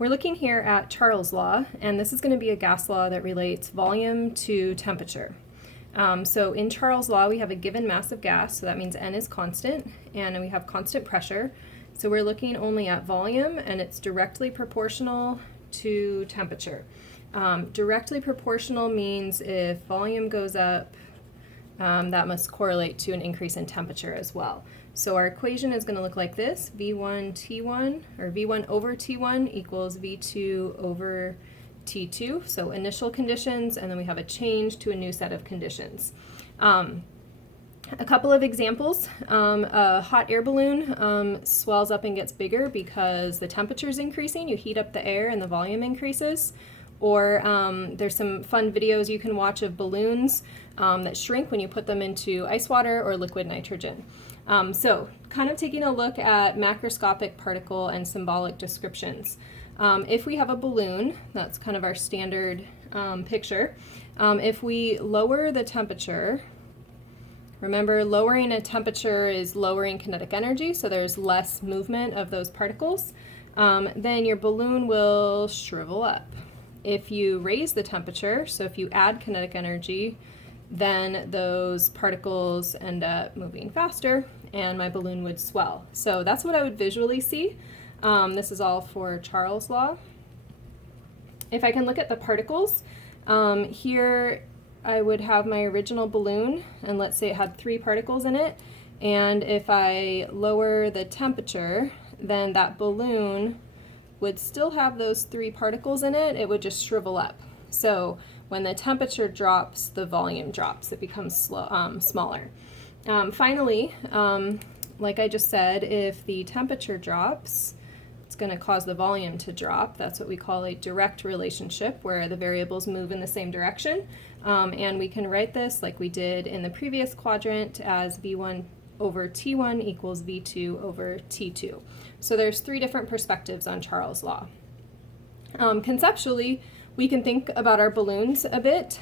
We're looking here at Charles' law, and this is going to be a gas law that relates volume to temperature. So in Charles' law, we have a given mass of gas, so that means N is constant, and we have constant pressure. So we're looking only at volume, and it's directly proportional to temperature. Directly proportional means if volume goes up, that must correlate to an increase in temperature as well. So our equation is going to look like this: V1 T1, or V1 over T1 equals V2 over T2. So initial conditions, and then we have a change to a new set of conditions. A couple of examples. A hot air balloon swells up and gets bigger because the temperature is increasing. You heat up the air and the volume increases. Or there's some fun videos you can watch of balloons that shrink when you put them into ice water or liquid nitrogen. So kind of taking a look at macroscopic particle and symbolic descriptions. If we have a balloon, that's kind of our standard picture. If we lower the temperature, remember, lowering a temperature is lowering kinetic energy, so there's less movement of those particles, then your balloon will shrivel up. If you raise the temperature, so if you add kinetic energy, then those particles end up moving faster and my balloon would swell. So that's what I would visually see. This is all for Charles' law. If I can look at the particles, here I would have my original balloon, and let's say it had 3 particles in it, and if I lower the temperature, then that balloon would still have those 3 particles in it. It would just shrivel up. So when the temperature drops, the volume drops. It becomes smaller. Finally, like I just said, if the temperature drops, it's going to cause the volume to drop. That's what we call a direct relationship, where the variables move in the same direction. And we can write this like we did in the previous quadrant as V1 over T1 equals V2 over T2. So there's 3 different perspectives on Charles' law. Conceptually, we can think about our balloons a bit.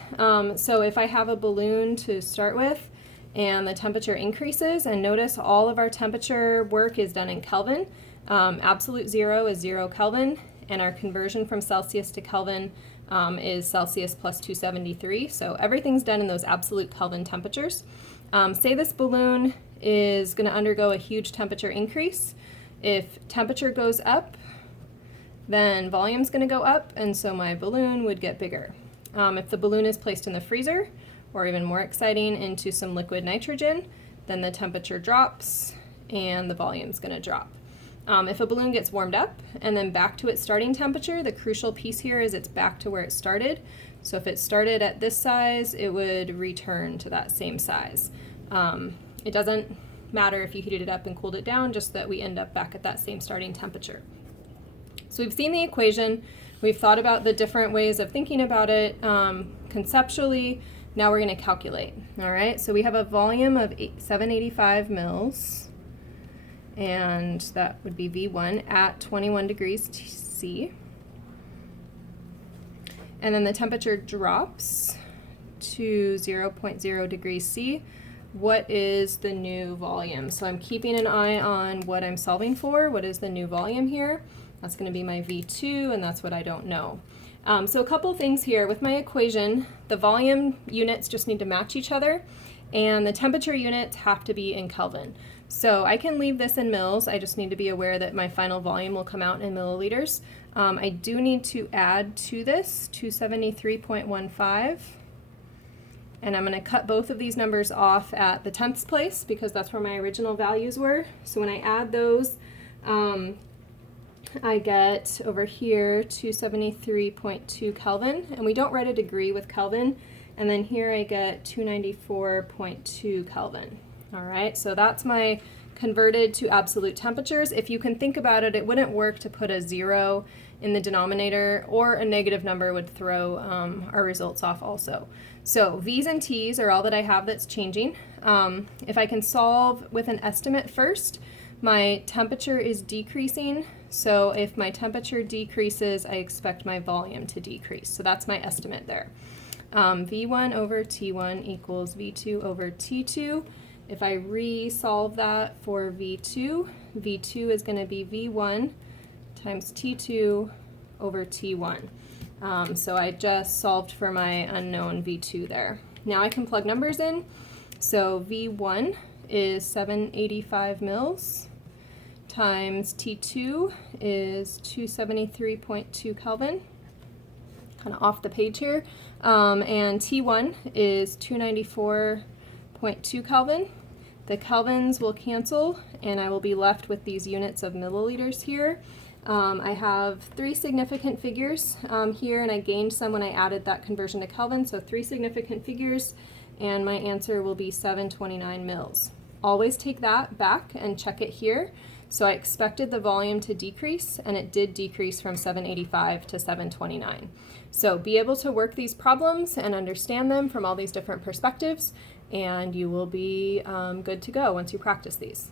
So if I have a balloon to start with and the temperature increases, and notice all of our temperature work is done in Kelvin. Absolute 0 is 0 Kelvin, and our conversion from Celsius to Kelvin is Celsius plus 273. So everything's done in those absolute Kelvin temperatures. Say this balloon is going to undergo a huge temperature increase. If temperature goes up, then volume's going to go up, and so my balloon would get bigger. If the balloon is placed in the freezer, or even more exciting, into some liquid nitrogen, then the temperature drops and the volume's going to drop. If a balloon gets warmed up and then back to its starting temperature, the crucial piece here is it's back to where it started. So if it started at this size, it would return to that same size. It doesn't matter if you heated it up and cooled it down, just that we end up back at that same starting temperature. So we've seen the equation, we've thought about the different ways of thinking about it conceptually. Now we're going to calculate. All right, so we have a volume of 785 mils, and that would be V1 at 21 degrees C. And then the temperature drops to 0.0 degrees C. What is the new volume? So I'm keeping an eye on what I'm solving for. What is the new volume here? That's going to be my V2, and that's what I don't know. So a couple things here. With my equation, the volume units just need to match each other, and the temperature units have to be in Kelvin. So I can leave this in mils. I just need to be aware that my final volume will come out in milliliters. I do need to add to this 273.15. And I'm going to cut both of these numbers off at the tenths place because that's where my original values were. So when I add those, I get over here 273.2 Kelvin, and we don't write a degree with Kelvin. And then here I get 294.2 Kelvin. All right, so that's my converted to absolute temperatures. If you can think about it, it wouldn't work to put a 0 in the denominator, or a negative number would throw our results off also. So V's and T's are all that I have that's changing. If I can solve with an estimate first, my temperature is decreasing. So if my temperature decreases, I expect my volume to decrease. So that's my estimate there. V1 over T1 equals V2 over T2. If I re-solve that for V2, V2 is going to be V1 times T2 over T1. So I just solved for my unknown V2 there. Now I can plug numbers in. So V1 is 785 mils times T2 is 273.2 Kelvin. Kind of off the page here. And T1 is 294.2 Kelvin. The kelvins will cancel, and I will be left with these units of milliliters here. I have 3 significant figures here, and I gained some when I added that conversion to Kelvin, so 3 significant figures, and my answer will be 729 mils. Always take that back and check it here. So I expected the volume to decrease, and it did decrease from 785 to 729. So be able to work these problems and understand them from all these different perspectives, and you will be good to go once you practice these.